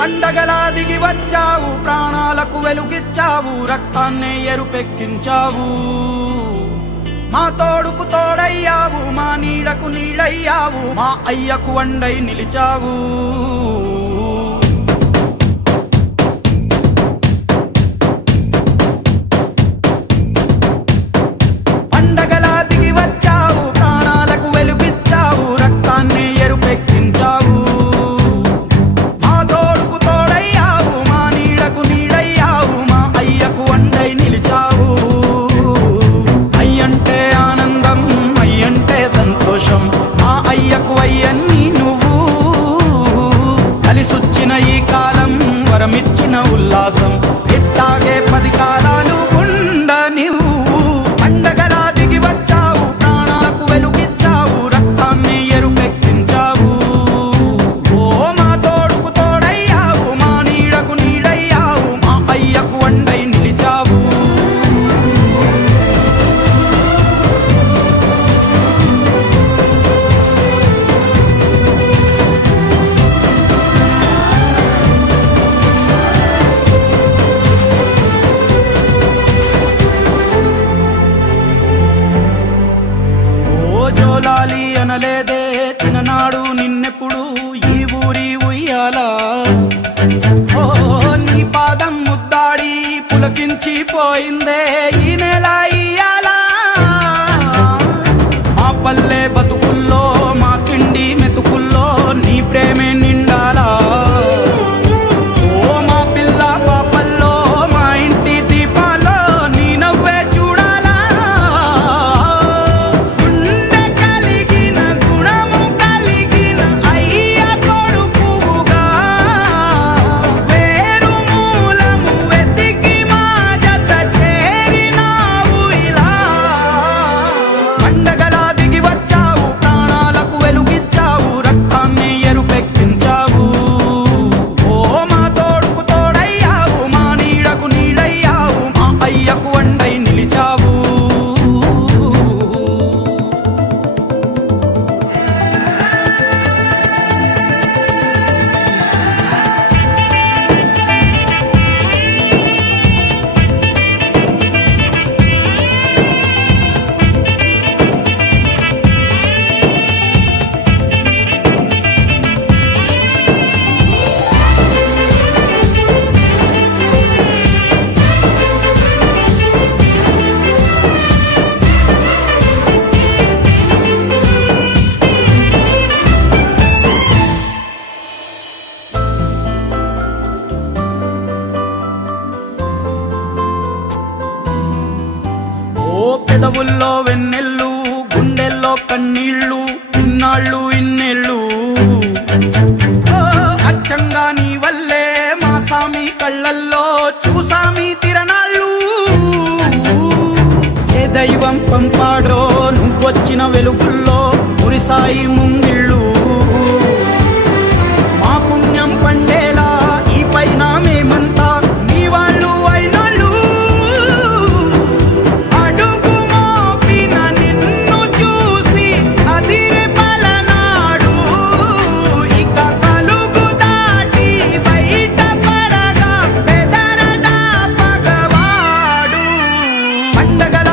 పండగలా దిగి వచ్చావు, ప్రాణాలకు వెలుగిచ్చావు, రక్తాన్నే ఎరుపెక్కించావు. మా తోడుకు తోడయ్యావు, మా నీడకు నీడయ్యావు, మా అయ్యకు వండై నిలిచావు. పండగలా దిగి వచ్చావు, ప్రాణాలకు వెలుగిచ్చావు, రక్తాన్నే ఎరుపెక్కించావు. మా తోడుకు తోడయ్యావు, మా నీడకు నీడయ్యావు, మా అయ్యకు వండై నిలిచావు. అయ్యంటే ఆనందం, అయ్యంటే సంతోషం, మా అయ్యకు అయ్యన్ని నువ్వు. కలిసొచ్చిన ఈ కాలం వరమిచ్చిన ఉల్లాసం, ఇట్టాగే 10 కాలాలు ఉండనివ్వు. పండగలా దిగి వచ్చావు, ప్రాణాలకు వెలుగిచ్చావు, రక్తాన్ని ఎరుపెక్కించావు. ఓ మా తోడుకు తోడయ్యావు, మా నీడకు నీడయ్యావు, మా అయ్యకు వండై నిలిచావు. జోలాలి అనలేదే చిన్ననాడు నిన్నెప్పుడు ఈ ఊరి ఉయ్యాలా. ఓ నీ పాదం ముద్దాడి పులకించి పోయిందే ఈ నెల ఇయ్యాలా. మా పల్లె బతుకుల్లో, మా తిండి మెతుకుల్లో నీ ప్రేమే నిండాలా. ఓ మా పిల్ల పాపల్లో, మా ఇంటి దీపాల్లో నీ నవ్వే చూడాలా. గుండె కలిగిన గుణము కలిగిన అయ్య కొడుకుగా, వేరు మూలము వెతికి మా జత చేరినావు ఇలా. పండగలా దిగి వచ్చావు, ప్రాణాలకు వెలుగిచ్చావు, రక్తాన్ని ఎరుపెక్కించావు. ఓ మా తోడుకు తోడయ్యావు, మా నీడకు నీడయ్యావు, మా అయ్యకు వండై నిలిచావు. ఓ పెదవుల్లో వెన్నెల్లు, గుండెల్లో కన్నీళ్ళు, ఇన్నాళ్ళు ఇన్నేళ్ళు. ఓ అచ్చంగా నీ వల్లే మా సామి కళ్ళల్లో చూసామి తిరణాళ్ళు. ఏ దైవం పంపాడో నువ్వొచ్చిన వెలుగుల్లో మురిసాయి ముంగిళ్ళు. మా పుణ్యం పండేలా ఈ పైన మేమంతా నీ వాళ్ళు అయినాళ్ళు. అడుగు మోపిన నిన్ను చూసి అదిరి పలనాడు, ఇక కలుగు దాటి బయట పడగా బెదరడా పగవాడు. పండగల